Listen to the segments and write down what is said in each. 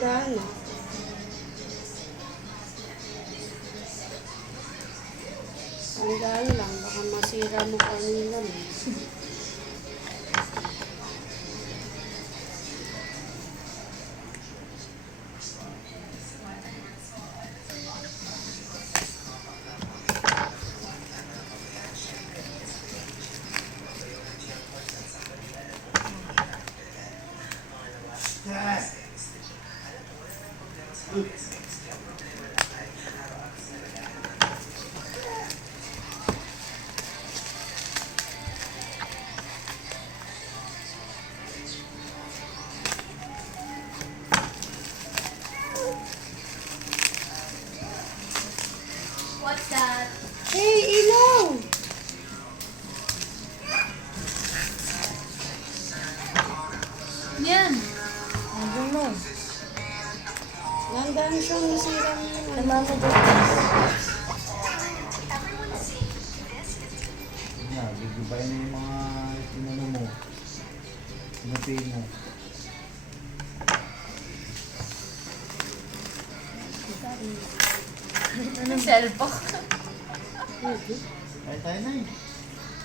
dahan-dahan. Dahan-dahan lang. Baka masira mo kanina. What's that? Hey, ilaw! Yan. Ano mo? Dahan-dahan siyang nasira mo. Ay, mama dito. Yeah, gigibay mo yung mga tinano mo. Pinupiin mo. Anong cellphone? Kaya tayo na eh.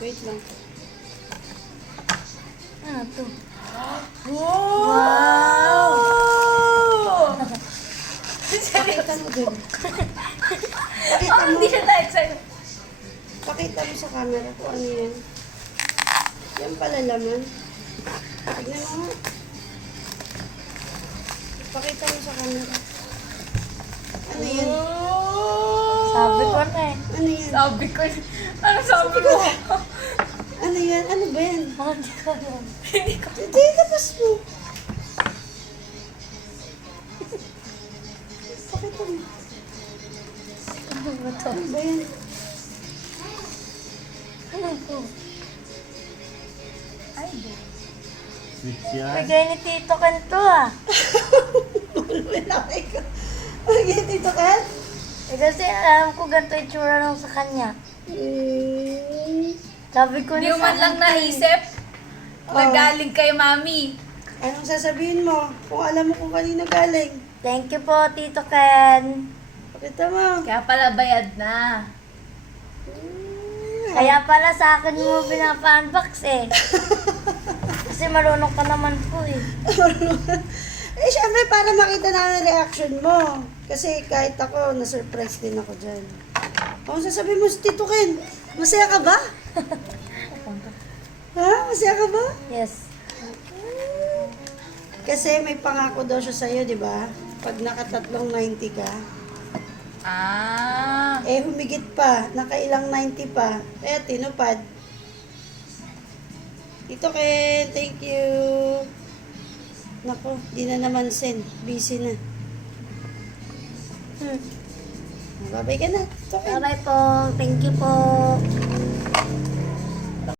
Wait lang. Ano to? Wow! Pakita mo dun. Oh, hindi siya na-excited. Pakita mo sa camera kung ano yan. Yan pala laman. Tignan mo nga. Pakita mo sa camera. Ano yan? Sabi ko na eh. Ano yan? Sabi ko. Ano sabi ko? Ano yan? Ano ba yan? Hindi ko alam. Hindi, tapos mo. Pakita mo. Ano ba to? Ano ba yan? Ano to? Ay, Switch yan. Bigay ni Tito Kanto ah. Malaki ka. Okay, Tito Kat? Eh kasi alam ko ganito yung tsura nung sa kanya. Sabi ko hindi na mo man lang naisip na galing kay mami. Anong sasabihin mo? Kung alam mo kung kanino galing. Thank you po, Tito Ken. Pakita mo. Kaya pala bayad na. Kaya pala sa akin mo pinapa-unbox eh. Kasi marunong ka naman po eh. Eh, syempre, para makita na ang reaction mo. Kasi kahit ako, na-surprise din ako dyan. Kung sasabihin mo, Tito Ken, masaya ka ba? Ha? Masaya ka ba? Yes. Kasi may pangako daw siya sa'yo, di ba? Pag nakatatlong 90 ka. Ah. Eh, humigit pa. Nakailang 90 pa. Kaya tinupad. Tito Ken, thank you. Nako, di na naman send. Busy na. Babay ka na. Tito Ken. Bye-bye po. Thank you po.